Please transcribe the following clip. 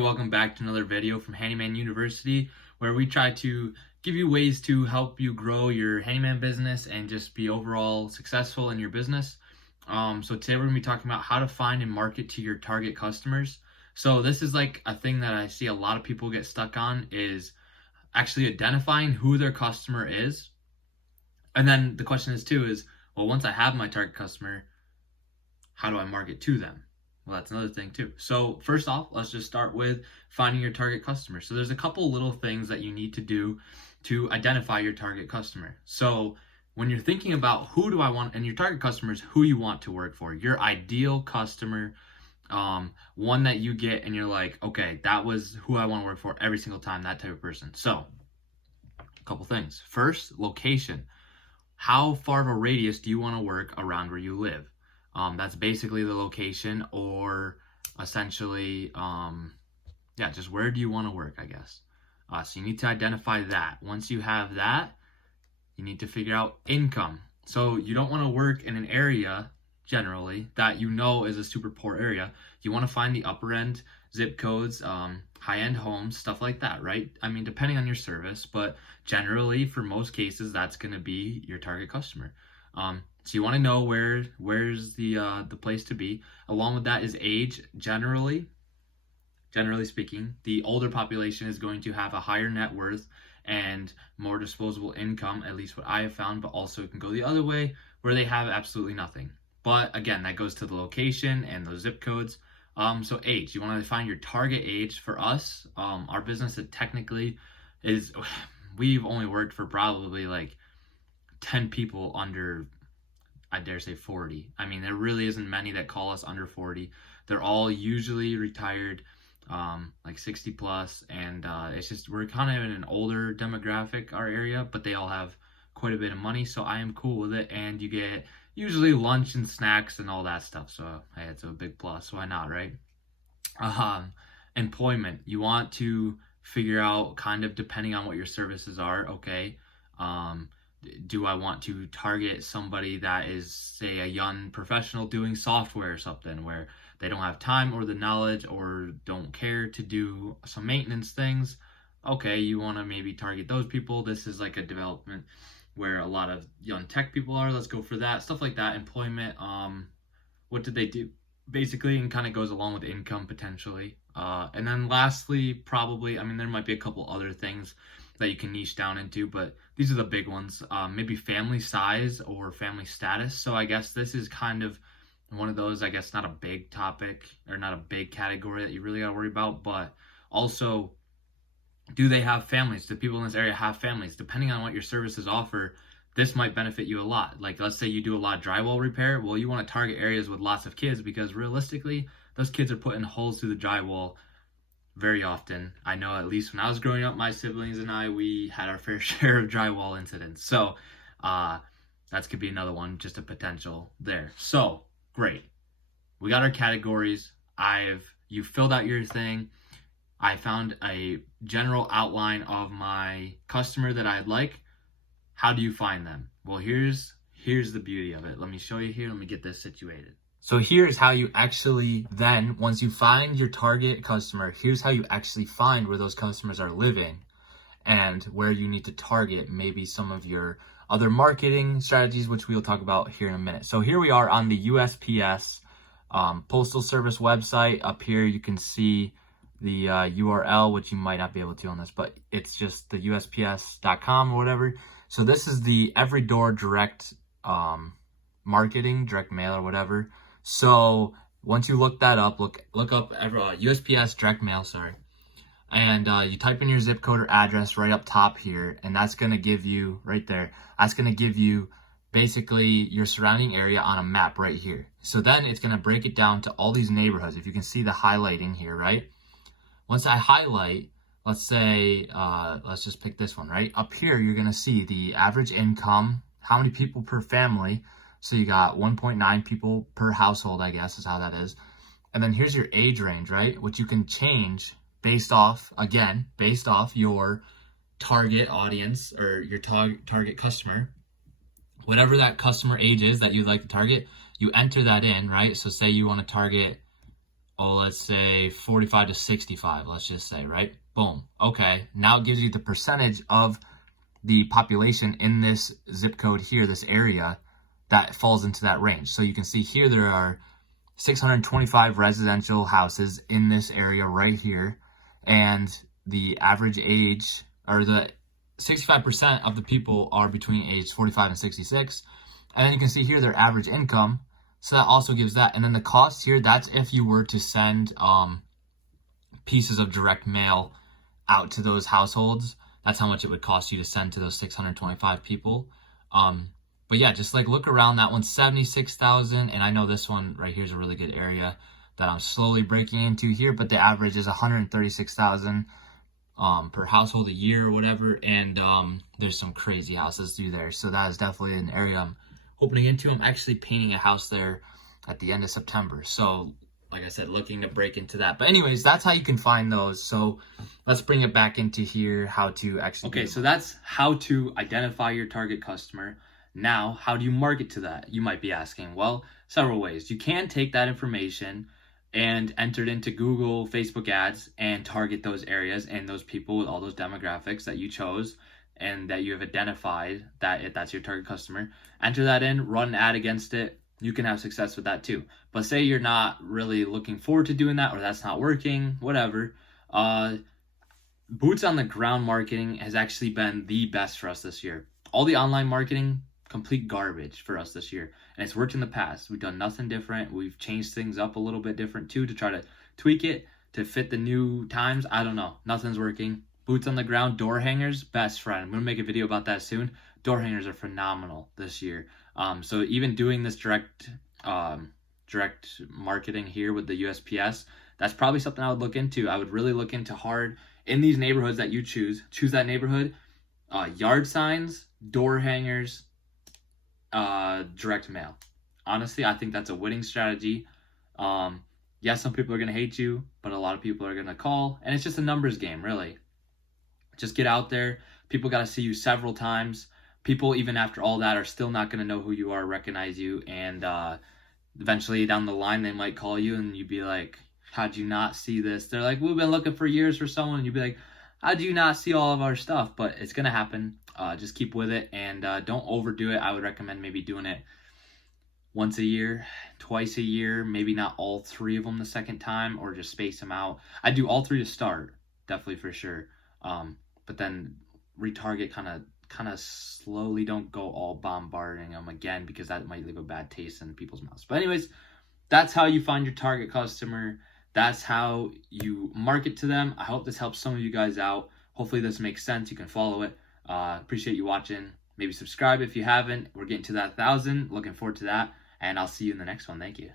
Welcome back to another video from Handyman University, where we try to give you ways to help you grow your handyman business and just be overall successful in your business. So today we're going to be talking about how to find and market to your target customers. So this is like a thing that I see a lot of people get stuck on, is actually identifying who their customer is. And then the question is well, once I have my target customer, how do I market to them? Well, that's another thing too. So first off, let's just start with finding your target customer. So there's a couple little things that you need to do to identify your target customer. So when you're thinking about who do I want, and your target customer is who you want to work for, your ideal customer, one that you get and you're like, okay, that was who I want to work for every single time, that type of person. So a couple things. First, location. How far of a radius do you want to work around where you live? That's basically the location, or essentially, just where do you want to work, I guess. So you need to identify that. Once you have that, you need to figure out income. So you don't want to work in an area, generally, that you know is a super poor area. You want to find the upper end zip codes, high-end homes, stuff like that, right? I mean, depending on your service, but generally, for most cases, that's going to be your target customer. So you want to know where's the place to be. Along with that is age. Generally speaking, the older population is going to have a higher net worth and more disposable income, at least what I have found, but also it can go the other way where they have absolutely nothing. But again, that goes to the location and those zip codes. So age, you want to find your target age. For us, our business, it technically is, we've only worked for probably like 10 people under, I dare say, 40. I mean, there really isn't many that call us under 40. They're all usually retired, like 60 plus, and it's just, we're kind of in an older demographic, our area, but they all have quite a bit of money, so I am cool with it. And you get usually lunch and snacks and all that stuff, so hey, it's a big plus. Why not, right? Employment, you want to figure out, kind of depending on what your services are, okay, do I want to target somebody that is, say, a young professional doing software or something, where they don't have time or the knowledge or don't care to do some maintenance things? Okay, you want to maybe target those people. This is like a development where a lot of young tech people are. Let's go for that. Stuff like that. Employment, what did they do? Basically, and kind of goes along with income potentially. And then lastly, probably, I mean, there might be a couple other things that you can niche down into, but these are the big ones. Maybe family size or family status. So I guess this is kind of one of those, I guess, not a big topic or not a big category that you really got to worry about, but also, do they have families? Do people in this area have families? Depending on what your services offer, this might benefit you a lot. Like, let's say you do a lot of drywall repair. Well, you want to target areas with lots of kids, because realistically, those kids are putting holes through the drywall very often. I know, at least when I was growing up, my siblings and I, we had our fair share of drywall incidents. So that could be another one, just a potential there. So great, we got our categories. You filled out your thing. I found a general outline of my customer that I'd like. How do you find them? Well, here's the beauty of it. Let me show you here. Let me get this situated. So here's how you actually then, once you find your target customer, here's how you actually find where those customers are living and where you need to target maybe some of your other marketing strategies, which we'll talk about here in a minute. So here we are on the USPS Postal Service website. Up here you can see the URL, which you might not be able to on this, but it's just the USPS.com or whatever. So this is the every door direct marketing, direct mail or whatever. So once you look that up, look up USPS direct mail, and you type in your zip code or address right up top here, and that's going to give you right there. That's going to give you basically your surrounding area on a map right here. So then it's going to break it down to all these neighborhoods. If you can see the highlighting here, right? Once I highlight, let's say, let's just pick this one, right? Up here, you're going to see the average income, how many people per family. So you got 1.9 people per household, I guess is how that is. And then here's your age range, right? Which you can change based off your target audience or your target customer. Whatever that customer age is that you'd like to target, you enter that in, right? So say you want to target oh, let's say 45 to 65, let's just say, right? Boom. Okay. Now it gives you the percentage of the population in this zip code here, this area, that falls into that range. So you can see here there are 625 residential houses in this area right here. And the average age, or the 65% of the people are between age 45 and 66. And then you can see here their average income. So that also gives that. And then the cost here, that's if you were to send pieces of direct mail out to those households. That's how much it would cost you to send to those 625 people. But yeah, just like look around. That one's 76,000. And I know this one right here is a really good area that I'm slowly breaking into here, but the average is 136,000 per household a year or whatever. And there's some crazy houses through there. So that is definitely an area I'm hoping to get into. I'm actually painting a house there at the end of September. So like I said, looking to break into that. But anyways, that's how you can find those. So let's bring it back into here, how to actually. Okay, so that's how to identify your target customer. Now, how do you market to that? You might be asking. Well, several ways. You can take that information and enter it into Google, Facebook ads, and target those areas and those people with all those demographics that you chose and that you have identified that if that's your target customer. Enter that in, run an ad against it. You can have success with that too. But say you're not really looking forward to doing that, or that's not working, whatever. Boots on the ground marketing has actually been the best for us this year. All the online marketing, complete garbage for us this year. And it's worked in the past. We've done nothing different. We've changed things up a little bit different too to try to tweak it to fit the new times. I don't know. Nothing's working. Boots on the ground, door hangers, best friend. I'm going to make a video about that soon. Door hangers are phenomenal this year. So even doing this direct marketing here with the USPS, that's probably something I would look into. I would really look into hard in these neighborhoods that you choose. Choose that neighborhood. Yard signs, door hangers, direct mail. Honestly, I think that's a winning strategy. Yes, some people are going to hate you, but a lot of people are going to call. And it's just a numbers game, really. Just get out there. People got to see you several times. People, even after all that, are still not going to know who you are, recognize you. And eventually down the line, they might call you and you'd be like, how'd you not see this? They're like, we've been looking for years for someone. And you'd be like, how'd you not see all of our stuff? But it's going to happen. Just keep with it and don't overdo it. I would recommend maybe doing it once a year, twice a year, maybe not all three of them the second time, or just space them out. I do all three to start, definitely for sure. But then retarget kind of slowly. Don't go all bombarding them again, because that might leave a bad taste in people's mouths. But anyways, that's how you find your target customer. That's how you market to them. I hope this helps some of you guys out. Hopefully this makes sense. You can follow it. Appreciate you watching. Maybe subscribe if you haven't. We're getting to that 1,000. Looking forward to that. And I'll see you in the next one. Thank you.